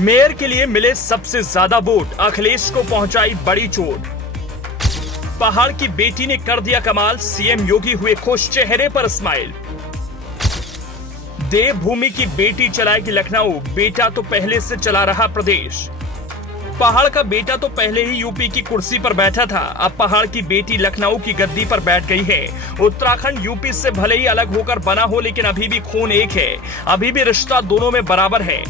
Mayor के लिए मिले सबसे ज्यादा वोट, अखिलेश को पहुंचाई बड़ी चोट। पहाड़ की बेटी ने कर दिया कमाल, सीएम योगी हुए खुश, चेहरे पर स्माइल। देवभूमि की बेटी चलाएगी लखनऊ, बेटा तो पहले से चला रहा प्रदेश। पहाड़ का बेटा तो पहले ही यूपी की कुर्सी पर बैठा था, अब पहाड़ की बेटी लखनऊ की गद्दी पर बैठ गई है। उत्तराखंड यूपी से भले ही अलग होकर बना हो, लेकिन अभी भी खून एक है, अभी भी रिश्ता दोनों में बराबर है।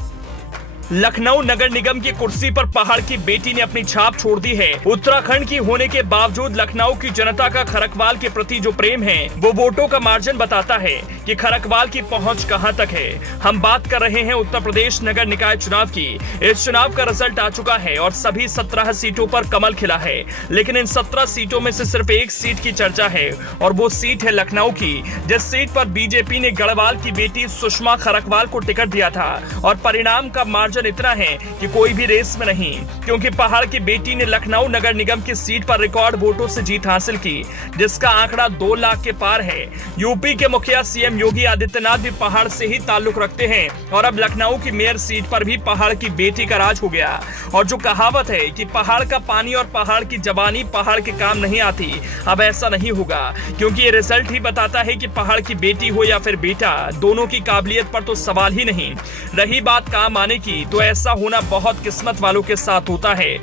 लखनऊ नगर निगम की कुर्सी पर पहाड़ की बेटी ने अपनी छाप छोड़ दी है। उत्तराखंड की होने के बावजूद लखनऊ की जनता का खरकवाल के प्रति जो प्रेम है, वो वोटों का मार्जिन बताता है कि खरकवाल की पहुंच कहां तक है। हम बात कर रहे हैं उत्तर प्रदेश नगर निकाय चुनाव की। इस चुनाव का रिजल्ट आ चुका है और सभी 17 सीटों पर कमल खिला है, लेकिन इन 17 सीटों में से सिर्फ एक सीट की चर्चा है और वो सीट है लखनऊ की, जिस सीट पर बीजेपी ने गढ़वाल की बेटी सुषमा खरकवाल को टिकट दिया था। और परिणाम का मार्जिन इतना है कि कोई भी रेस में नहीं, क्योंकि पहाड़ की बेटी ने लखनऊ नगर निगम की सीट पर रिकॉर्ड वोटों से जीत हासिल की, जिसका आंकड़ा 2 लाख के पार है। यूपी के मुखिया सीएम योगी आदित्यनाथ भी पहाड़ से ही ताल्लुक रखते हैं और अब लखनऊ की मेयर सीट पर भी पहाड़ की बेटी का राज हो गया। और जो कहावत है कि पहाड़ का पानी और पहाड़ की जबानी पहाड़ के काम नहीं आती, अब ऐसा नहीं होगा, क्योंकि ये रिजल्ट ही बताता है कि पहाड़ की बेटी हो या फिर बेटा, दोनों की काबिलियत पर तो सवाल ही नहीं। रही बात काम आने की, तो ऐसा होना बहुत किस्मत वालों के साथ होता है।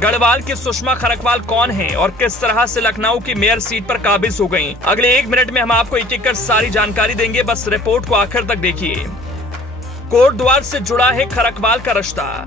गढ़वाल की सुषमा खरकवाल कौन है और किस तरह से लखनऊ की मेयर सीट पर काबिज हो गईं? अगले 1 मिनट में हम आपको एक-एक कर सारी जानकारी देंगे, बस रिपोर्ट को आखिर तक देखिए। कोटद्वार से जुड़ा है खरकवाल का रिश्ता।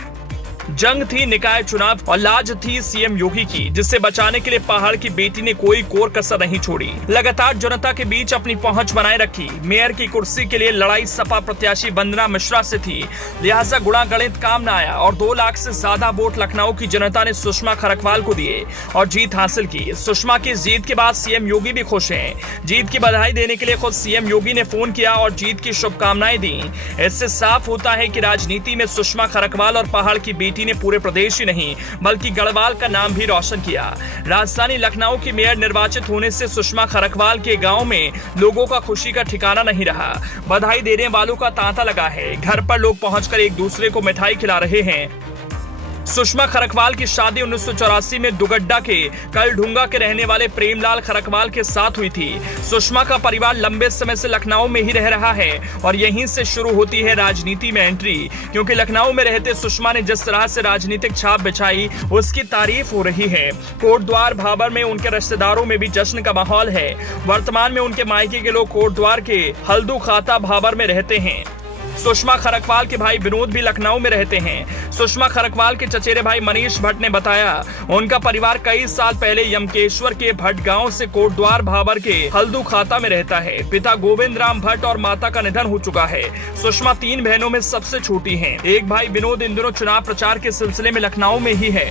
जंग थी निकाय चुनाव और लाज थी सीएम योगी की, जिससे बचाने के लिए पहाड़ की बेटी ने कोई कोर कसर नहीं छोड़ी। लगातार जनता के बीच अपनी पहुंच बनाए रखी। मेयर की कुर्सी के लिए लड़ाई सपा प्रत्याशी वंदना मिश्रा से थी, लिहाजा गुणा गणित काम न आया और 2 लाख से ज्यादा वोट लखनऊ की जनता ने सुषमा खरकवाल को दिए और जीत हासिल की। सुषमा की जीत के बाद सीएम योगी भी खुश हैं। जीत की बधाई देने के लिए खुद सीएम योगी ने फोन किया और जीत की शुभकामनाएं दी। इससे साफ होता है कि राजनीति में सुषमा खरकवाल और पहाड़ की बेटी ने पूरे प्रदेश ही नहीं बल्कि गढ़वाल का नाम भी रोशन किया। राजधानी लखनऊ की मेयर निर्वाचित होने से सुषमा खरकवाल के गांव में लोगों का खुशी का ठिकाना नहीं रहा। बधाई देने वालों का तांता लगा है। घर पर लोग पहुंचकर एक दूसरे को मिठाई खिला रहे हैं। सुषमा खरकवाल की शादी 1984 में दुगड्डा के कलढुंगा के रहने वाले प्रेमलाल खरकवाल के साथ हुई थी। सुषमा का परिवार लंबे समय से लखनऊ में ही रह रहा है और यहीं से शुरू होती है राजनीति में एंट्री, क्योंकि लखनऊ में रहते सुषमा ने जिस तरह से राजनीतिक छाप बिछाई, उसकी तारीफ हो रही है। कोटद्वार भाबर में उनके रिश्तेदारों में भी जश्न का माहौल है। वर्तमान में उनके मायके के लोग कोटद्वार के हल्दू खाता भाबर में रहते हैं। सुषमा खरकवाल के भाई विनोद भी लखनऊ में रहते हैं। सुषमा खरकवाल के चचेरे भाई मनीष भट्ट ने बताया, उनका परिवार कई साल पहले यमकेश्वर के भट्ट गांव से कोटद्वार भाबर के हल्दू खाता में रहता है। पिता गोविंद राम भट्ट और माता का निधन हो चुका है। सुषमा 3 बहनों में सबसे छोटी हैं। एक भाई विनोद इन दिनों चुनाव प्रचार के सिलसिले में लखनऊ में ही है।